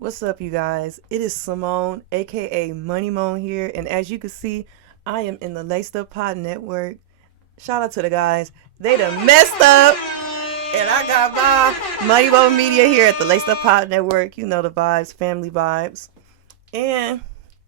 What's up, you guys? It is Simone, aka Money Moan here, and as you can see, I am in the Laced Up Pod Network. Shout out to the guys. They done messed up, and I got my Money Moan Media here at the Laced Up Pod Network. You know the vibes, family vibes, and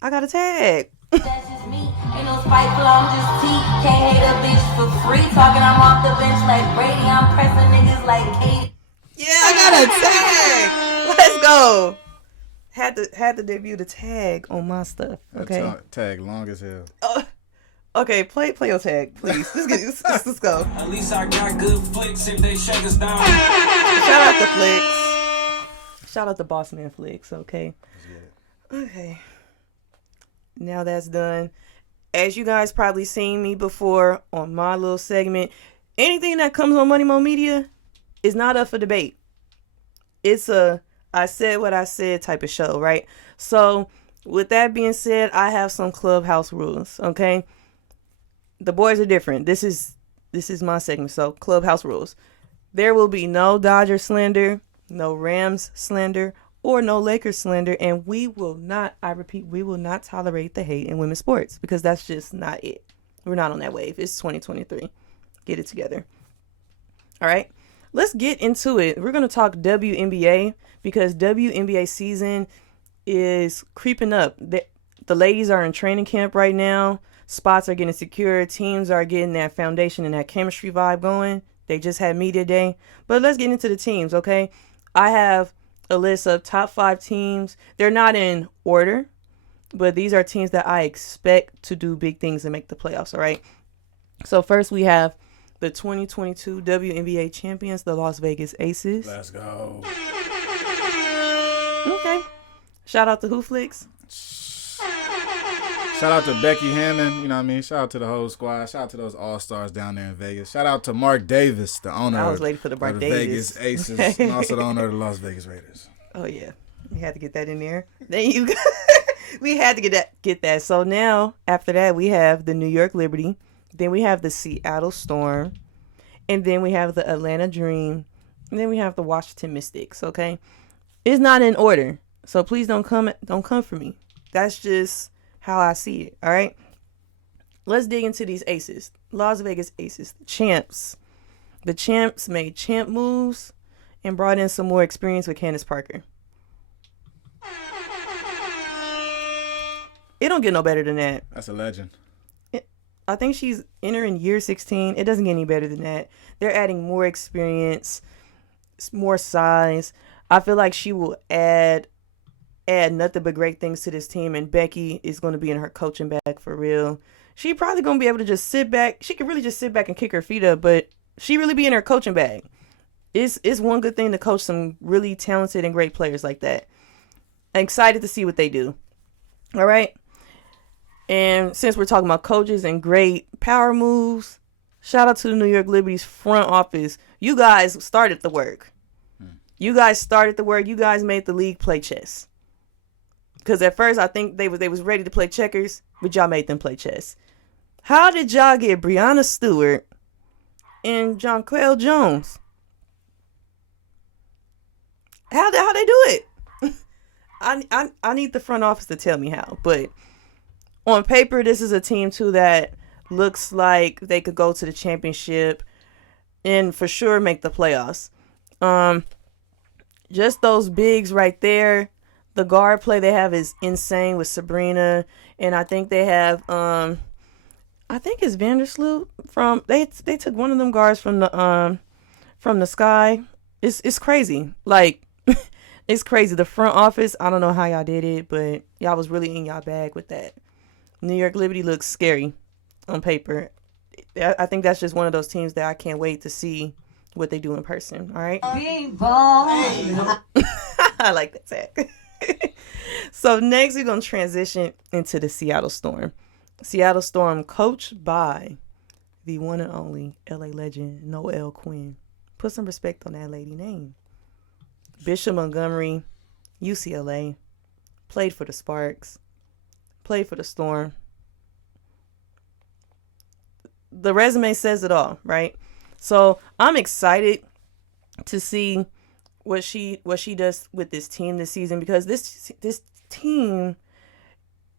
I got a tag. That's just me. Ain't no spiteful, I'm just T. Can't hate a bitch for free. Talking, I'm off the bench like Brady. I'm pressing niggas like Katie. Yeah, I got a tag. Let's go. Had to debut the tag on my stuff. Okay. Tag long as hell. Okay, play your tag, please. Let's go. At least I got good flicks if they shut us down. Shout out to Flicks. Shout out to Bossman Flicks. Okay. Okay. Now that's done. As you guys probably seen me before on my little segment, anything that comes on Money Mo Media is not up for debate. It's a I said what I said type of show, right? So with that being said, I have some clubhouse rules, okay? The boys are different. This is my segment, so clubhouse rules. There will be no Dodger slander, no Rams slander, or no Lakers slander, and we will not, I repeat, we will not tolerate the hate in women's sports because that's just not it. We're not on that wave. It's 2023. Get it together. All right? Let's get into it. We're going to talk WNBA because WNBA season is creeping up. The ladies are in training camp right now. Spots are getting secure. Teams are getting that foundation and that chemistry vibe going. They just had media day. But let's get into the teams, okay? I have a list of top 5 teams. They're not in order, but these are teams that I expect to do big things and make the playoffs, all right? So first we have the 2022 WNBA champions, the Las Vegas Aces. Let's go. Okay. Shout out to Hooflix. Shout out to Becky Hammond, you know what I mean? Shout out to the whole squad. Shout out to those all-stars down there in Vegas. Shout out to Mark Davis, the owner I was waiting for the Mark of Davis. Vegas Aces, and also the owner of the Las Vegas Raiders. Oh, yeah. We had to get that in there. Then you we had to get that. So now, after that, we have the New York Liberty. Then we have the Seattle Storm. And then we have the Atlanta Dream. And then we have the Washington Mystics, okay? It's not in order. So please don't come for me. That's just how I see it, all right? Let's dig into these aces. Las Vegas Aces, the champs. The champs made champ moves and brought in some more experience with Candace Parker. It don't get no better than that. That's a legend. I think she's entering year 16. It doesn't get any better than that. They're adding more experience, more size. I feel like she will add nothing but great things to this team, and Becky is going to be in her coaching bag for real. She probably going to be able to just sit back. She could really just sit back and kick her feet up, but she really be in her coaching bag. It's one good thing to coach some really talented and great players like that. I'm excited to see what they do. All right? And since we're talking about coaches and great power moves, shout out to the New York Liberty's front office. You guys started the work. You guys started the work. You guys made the league play chess. Because at first I think they was ready to play checkers, but y'all made them play chess. How did y'all get Breanna Stewart and Jonquel Jones? How they do it? I need the front office to tell me how. But on paper, this is a team too that looks like they could go to the championship and for sure make the playoffs. Just those bigs right there. The guard play they have is insane with Sabrina, and I think they have I think it's Vandersloot from they took one of them guards from the Sky. It's crazy. Like it's crazy. The front office, I don't know how y'all did it, but y'all was really in y'all bag with that. New York Liberty looks scary on paper. I think that's just one of those teams that I can't wait to see what they do in person. All right. I like that tag. So next we're going to transition into the Seattle Storm. Seattle Storm coached by the one and only LA legend Noelle Quinn. Put some respect on that lady name. Bishop Montgomery, UCLA, played for the Sparks, played for the Storm. The resume says it all, right? So I'm excited to see what she does with this team this season, because this team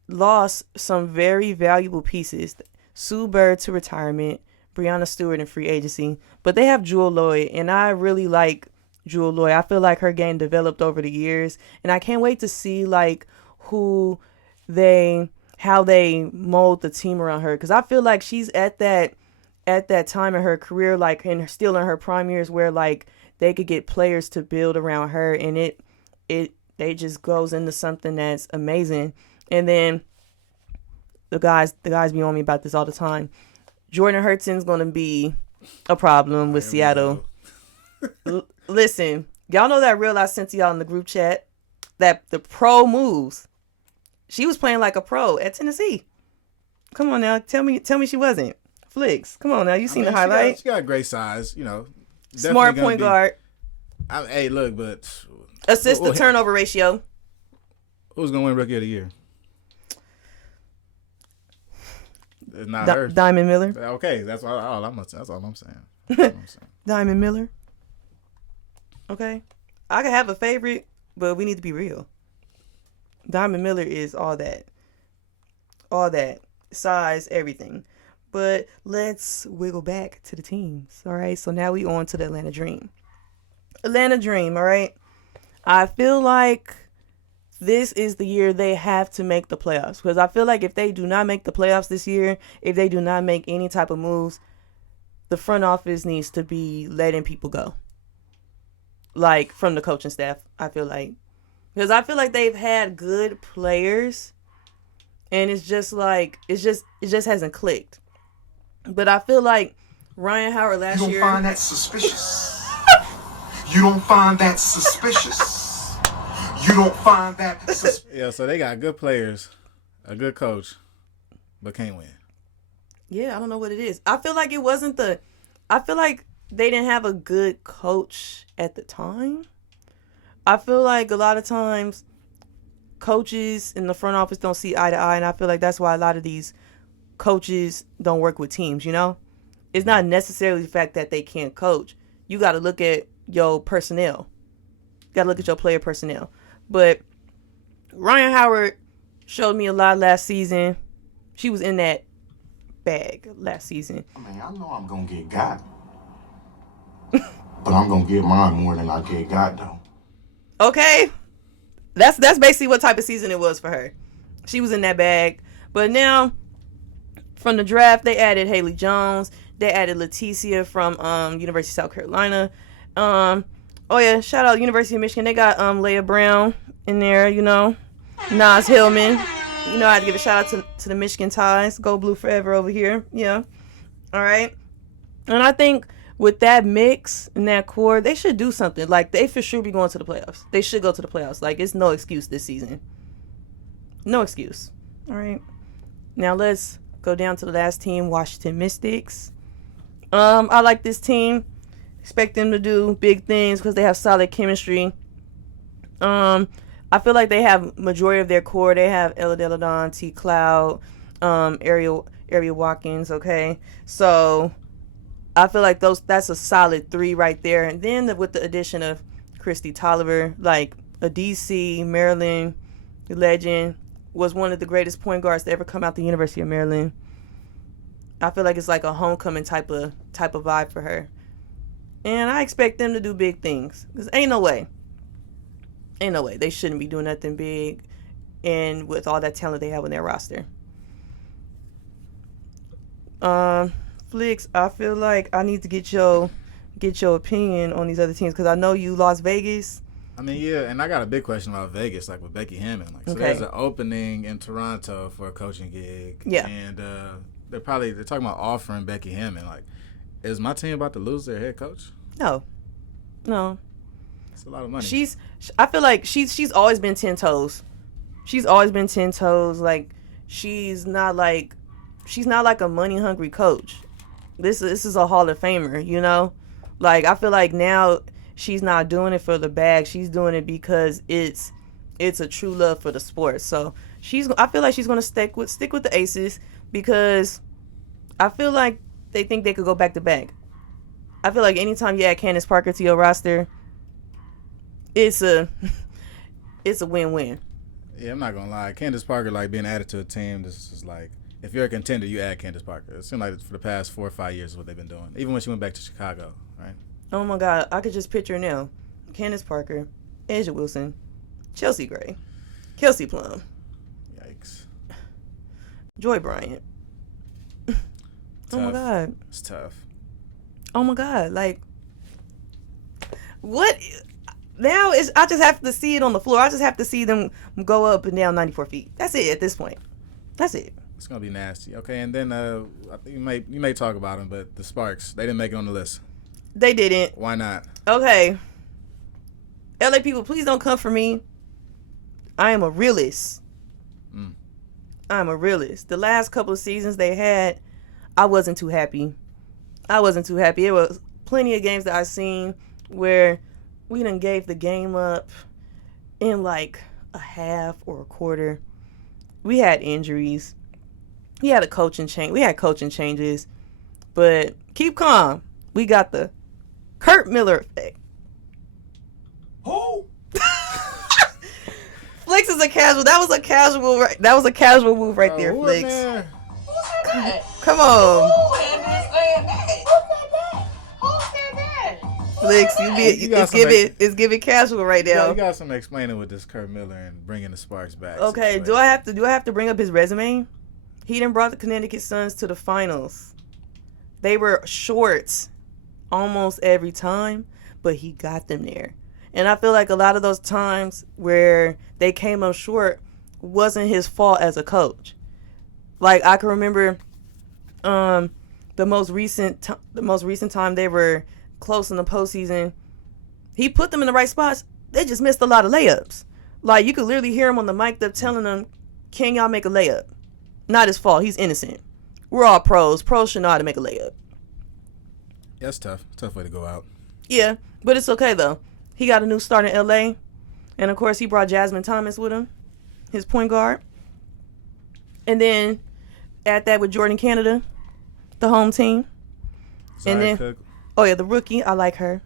lost some very valuable pieces. Sue Bird to retirement, Breanna Stewart in free agency, but they have Jewel Lloyd, and I really like Jewel Lloyd. I feel like her game developed over the years, and I can't wait to see like how they mold the team around her, because I feel like she's at that time in her career, like still in her prime years, where like they could get players to build around her, and they just goes into something that's amazing. And then the guys be on me about this all the time. Jordan Hurtson's gonna be a problem with Seattle. Listen, y'all know that reel I sent to y'all in the group chat, that the pro moves. She was playing like a pro at Tennessee. Come on now, tell me she wasn't. Flicks, come on now, you seen the highlight. She got great size, Smart point guard. Hey, look, but assist to turnover ratio. Who's gonna win Rookie of the Year? It's not her. Diamond Miller. Okay, that's all I'm saying. Diamond Miller. Okay, I can have a favorite, but we need to be real. Diamond Miller is all that size, everything. But let's wiggle back to the teams. All right, so now we on to the Atlanta Dream. Atlanta Dream. All right, I feel like this is the year they have to make the playoffs, because I feel like if they do not make the playoffs this year, if they do not make any type of moves, the front office needs to be letting people go. Like from the coaching staff, I feel like. Because I feel like they've had good players, and it's just like it just hasn't clicked. But I feel like Ryan Howard last year. You don't find that suspicious. You don't find that suspicious. You don't find that suspicious. Yeah, so they got good players, a good coach, but can't win. Yeah, I don't know what it is. I feel like I feel like they didn't have a good coach at the time. I feel like a lot of times coaches in the front office don't see eye to eye, and I feel like that's why a lot of these coaches don't work with teams, It's not necessarily the fact that they can't coach. You got to look at your personnel. You got to look at your player personnel. But Ryan Howard showed me a lot last season. She was in that bag last season. I mean, I know I'm going to get got. But I'm going to get mine more than I get got, though. Okay. That's basically what type of season it was for her. She was in that bag. But now, from the draft, they added Haley Jones. They added Leticia from University of South Carolina. Oh yeah, shout out University of Michigan. They got Leah Brown in there, Nas Hillman. I had to give a shout out to the Michigan Ties. Go Blue forever over here. Yeah. All right. And I think with that mix and that core, they should do something. Like, they for sure be going to the playoffs. They should go to the playoffs. Like, it's no excuse this season. No excuse. All right. Now let's go down to the last team, Washington Mystics. I like this team. Expect them to do big things because they have solid chemistry. I feel like they have majority of their core. They have Ella Deladon, T. Cloud, Ariel Watkins. Okay, so I feel like that's a solid 3 right there. And then with the addition of Christy Tolliver, like a DC Maryland legend, was one of the greatest point guards to ever come out the University of Maryland. I feel like it's like a homecoming type of vibe for her. And I expect them to do big things. Because ain't no way. They shouldn't be doing nothing big. And with all that talent they have on their roster. Flicks, I feel like I need to get your opinion on these other teams. Because I know you Las Vegas. I mean, yeah, and I got a big question about Vegas, like with Becky Hammond. Like, so Okay. there's an opening in Toronto for a coaching gig. Yeah. And they're talking about offering Becky Hammond. Like, is my team about to lose their head coach? No. It's a lot of money. I feel like she's always been 10 toes. She's always been 10 toes. Like, she's not like a money hungry coach. This is a Hall of Famer, Like, I feel like now she's not doing it for the bag. She's doing it because it's a true love for the sport. So I feel like she's gonna stick with the Aces because I feel like they think they could go back to back. I feel like anytime you add Candace Parker to your roster, it's a win-win. Yeah, I'm not gonna lie. Candace Parker, like being added to a team, this is like if you're a contender, you add Candace Parker. It seemed like for the past 4 or 5 years is what they've been doing. Even when she went back to Chicago, right? Oh my God, I could just picture her now. Candace Parker, Asia Wilson, Chelsea Gray, Kelsey Plum, Yikes. Joy Bryant. Oh my God. It's tough. Oh my God. Like, what? Now I just have to see it on the floor. I just have to see them go up and down 94 feet. That's it at this point. That's it. It's gonna be nasty. Okay, and then I think you may talk about them, but the Sparks, they didn't make it on the list. They didn't. Why not? Okay. LA people, please don't come for me. I am a realist. I'm a realist. The last couple of seasons they had, I wasn't too happy. There was plenty of games that I seen where we done gave the game up in like a half or a quarter. We had injuries. We had coaching changes. But keep calm. We got the Curt Miller effect. Who? Flicks is a casual. That was a casual move right there, who Flicks. in there? Come on. Who said that? Flicks, it's giving casual right Yeah, now. you got some explaining with this Curt Miller and bringing the Sparks back. Okay, situation. do I have to bring up his resume? He done brought the Connecticut Suns to the finals. They were short almost every time, but he got them there. And I feel like a lot of those times where they came up short wasn't his fault as a coach. Like I can remember the most recent time they were close in the postseason, he put them in the right spots. They just missed a lot of layups. Like you could literally hear him on the mic up telling them, "Can y'all make a layup?" Not his fault. He's innocent. We're all pros. Pros should know how to make a layup. That's tough. Tough way to go out. Yeah, but it's okay though. He got a new start in LA, and of course he brought Jasmine Thomas with him, his point guard. And then add that with Jordan Canada, the home team. Zaya And then Cook. oh yeah, the rookie. I like her.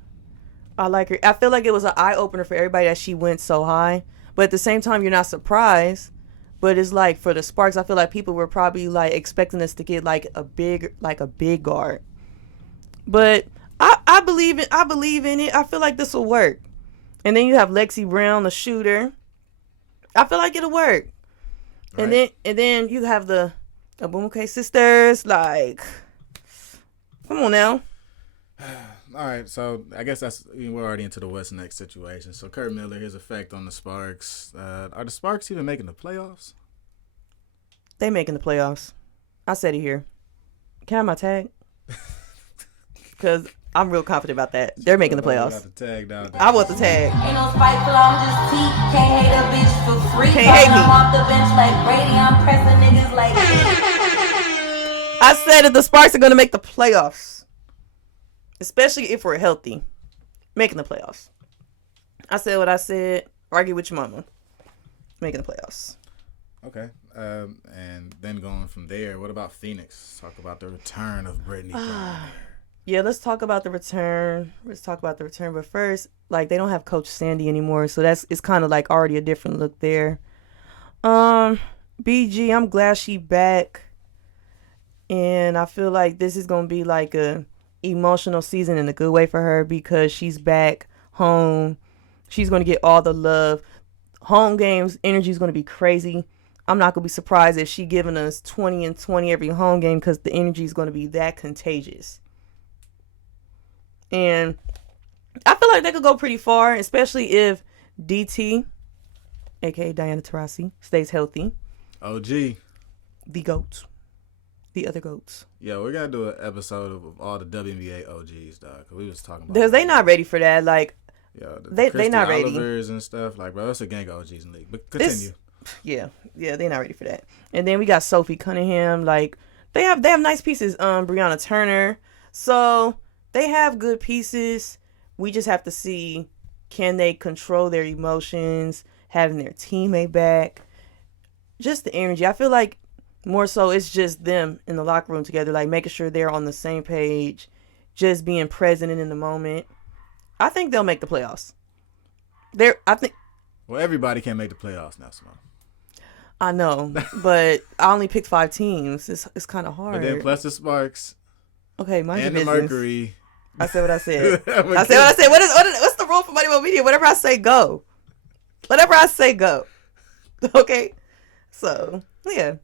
I feel like it was an eye opener for everybody that she went so high. But at the same time, you're not surprised. But it's like for the Sparks, I feel like people were probably like expecting us to get like a big guard. But I believe in it. I feel like this will work. And then you have Lexi Brown, the shooter. I feel like it'll work. Right. And then you have the Abumuke sisters. Like, come on now. All right, so I guess we're already into the West next situation. So Curt Miller, his effect on the Sparks. Are the Sparks even making the playoffs? They making the playoffs. I said it here. Can I have my tag? Because I'm real confident about that. They're making the playoffs. Got the tag down there. I want the tag. Ain't no spiteful, I'm just T. Can't hate a bitch for free. Can't hate Talking, me. I'm off the bench like Brady. I'm pressing niggas like I said that the Sparks are going to make the playoffs. Especially if we're healthy. Making the playoffs. I said what I said. Argue with your mama. Making the playoffs. Okay. And then going from there, what about Phoenix? Talk about the return of Britney. Yeah, let's talk about the return. But first, like, they don't have Coach Sandy anymore, so it's kind of like already a different look there. BG, I'm glad she back. And I feel like this is going to be like a emotional season in a good way for her because she's back home. She's going to get all the love. Home games, energy is going to be crazy. I'm not going to be surprised if she giving us 20 and 20 every home game because the energy is going to be that contagious. And I feel like they could go pretty far, especially if DT, a.k.a. Diana Taurasi, stays healthy. OG. The GOAT. The other GOATs. Yeah, we got to do an episode of all the WNBA OGs, dog. Cause we was talking about Because they not ready for that. Like, yeah, they not ready. Olivers and stuff. Like, bro, it's a gang of OGs in the league. But continue. Yeah, they're not ready for that. And then we got Sophie Cunningham. Like, they have nice pieces. Brianna Turner. So they have good pieces. We just have to see, can they control their emotions, having their teammate back, just the energy. I feel like more so it's just them in the locker room together, like making sure they're on the same page, just being present and in the moment. I think they'll make the playoffs. I think Well, everybody can't make the playoffs now, Simone. I know, but I only picked 5 teams. It's kind of hard. But then plus the Sparks Okay, mind and your the business. Mercury. I said what I said. I said what I said. What's the rule for Money Mo Media? Whatever I say, go. Whatever I say, go. Okay. So yeah,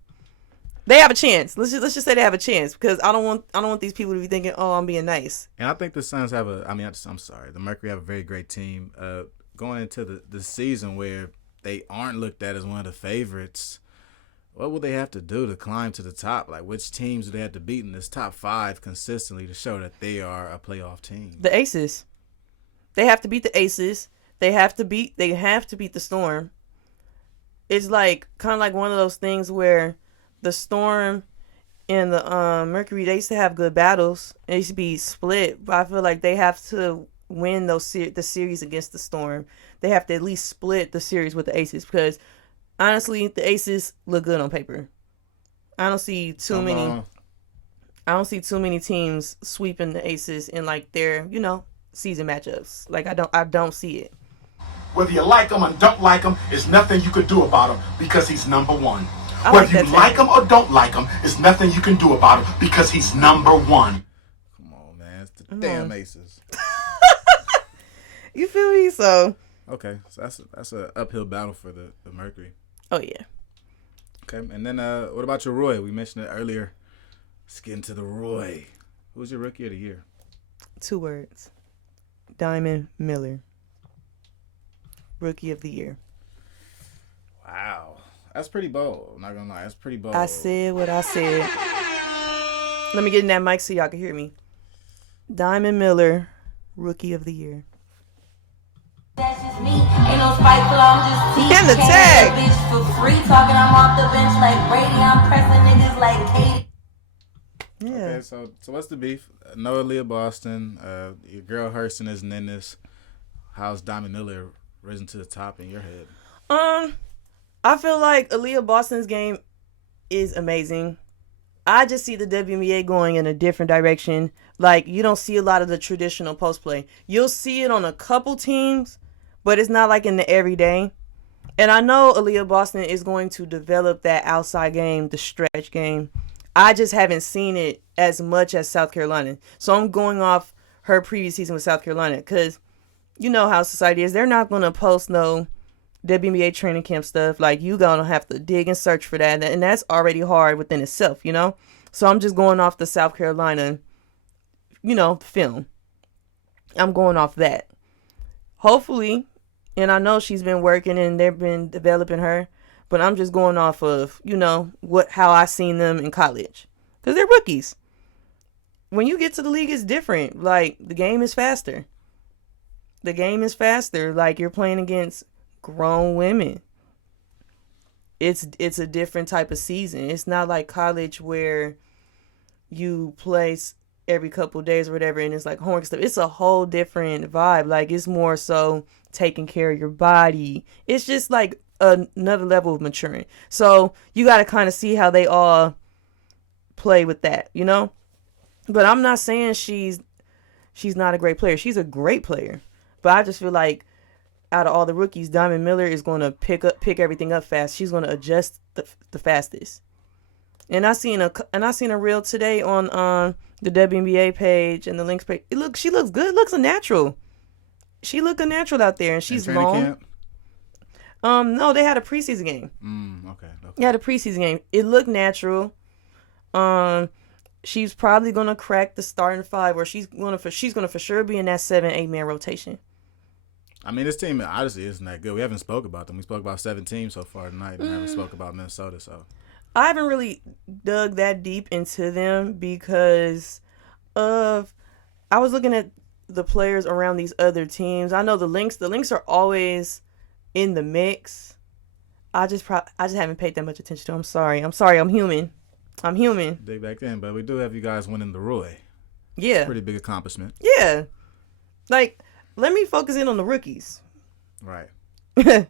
they have a chance. Let's just say they have a chance because I don't want these people to be thinking, oh, I'm being nice. And I think the Suns have I'm sorry, the Mercury have a very great team. Going into the season where they aren't looked at as one of the favorites, what will they have to do to climb to the top? Like, which teams do they have to beat in this top 5 consistently to show that they are a playoff team? The Aces. They have to beat the Aces. They have to beat the Storm. It's like kind of like one of those things where the Storm and the Mercury, they used to have good battles. They used to be split, but I feel like they have to win the series against the Storm. They have to at least split the series with the Aces because honestly, the Aces look good on paper. I don't see too many teams sweeping the Aces in like their, season matchups. Like I don't see it. Whether you like him or don't like him, there's nothing you can do about him because he's number one. I Whether like you that like him or don't like him, there's nothing you can do about him because he's number one. Come on, man. It's the damn Aces. You feel me? So Okay, so that's an uphill battle for the Mercury. oh yeah. Okay, and then what about your Roy? We mentioned it earlier. Let's get into the Roy. Who's your Rookie of the Year? 2 words. Diamond Miller. Rookie of the Year. Wow. That's pretty bold. I'm not going to lie. That's pretty bold. I said what I said. Let me get in that mic so y'all can hear me. Diamond Miller, Rookie of the Year. That's just me. Ain't no spiteful, I'm just teach. And the Can't tag. hit a bitch for free. Talking, I'm off the bench like Brady. I'm pressing niggas like Katie. Yeah. Okay, so what's the beef? Noah Leah Boston, your girl Hurston isn't in this. How's Diamond Miller risen to the top in your head? I feel like Aaliyah Boston's game is amazing. I just see the WNBA going in a different direction. Like, you don't see a lot of the traditional post play. You'll see it on a couple teams, but it's not like in the everyday. And I know Aaliyah Boston is going to develop that outside game, the stretch game. I just haven't seen it as much as South Carolina. So I'm going off her previous season with South Carolina because you know how society is. They're not going to post no WNBA training camp stuff. Like, you going to have to dig and search for that. And that's already hard within itself, So I'm just going off the South Carolina, film. I'm going off that. Hopefully, and I know she's been working and they've been developing her, but I'm just going off of, how I seen them in college. Because they're rookies. When you get to the league, it's different. Like, the game is faster. Like, you're playing against grown women. It's a different type of season. It's not like college where you play every couple of days or whatever and it's like homework stuff. It's a whole different vibe. Like, it's more so taking care of your body. It's just like another level of maturing. So you got to kind of see how they all play with that, But I'm not saying she's not a great player. She's a great player. But I just feel like out of all the rookies, Diamond Miller is going to pick everything up fast. She's going to adjust the fastest. And I seen a reel today on the WNBA page and the Lynx page. She looks good. Looks a natural. She look a natural out there, and she's long. Camp? No, they had a preseason game. Okay. They had a preseason game. It looked natural. She's probably gonna crack the starting 5, or she's gonna for sure be in that 7-8 man rotation. I mean, this team honestly isn't that good. We haven't spoke about them. We spoke about 7 teams so far tonight, and haven't spoke about Minnesota. So I haven't really dug that deep into them because I was looking at the players around these other teams. I know the Lynx are always in the mix. I just haven't paid that much attention to them. I'm sorry. I'm human. dig back in, but we do have you guys winning the Roy. Yeah. Pretty big accomplishment. Yeah. Like, let me focus in on the rookies. Right. But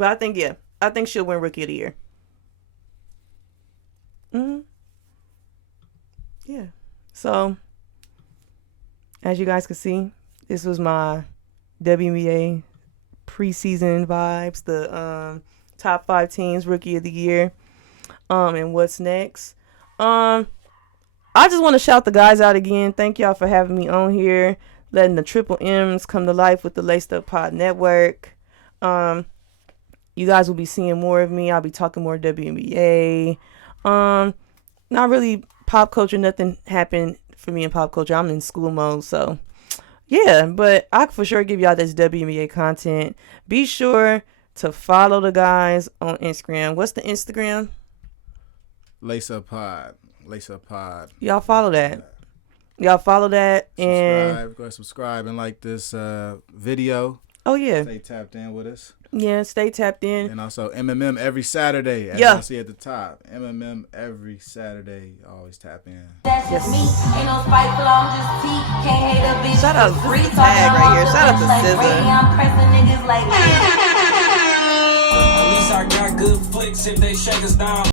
I think she'll win Rookie of the Year. Yeah. So, as you guys can see, this was my WNBA preseason vibes, the top 5 teams, rookie of the year, and what's next. I just want to shout the guys out again. Thank y'all for having me on here, letting the Triple M's come to life with the Laced Up Pod Network. You guys will be seeing more of me. I'll be talking more WNBA. Not really pop culture. Nothing happened for me in pop culture. I'm in school mode, so yeah. But I can for sure give y'all this WNBA content. Be sure to follow the guys on Instagram. What's the Instagram? Lace Up Pod. Lace Up Pod. Y'all follow that. Y'all follow that and subscribe. Go ahead, subscribe and like this video. Oh yeah. Stay tapped in with us. Yeah, stay tapped in. And also MMM every Saturday. As Yeah. you see at the top. MMM every Saturday. Always tap in. That's just me. Ain't no spiteful, I'm just T. Can't hate a bitch. Shout out for to free. the tag Talking right off here. the Shout out bench to like SZA. Brady, I'm pressing niggas like At least I got good flicks if they shake us down.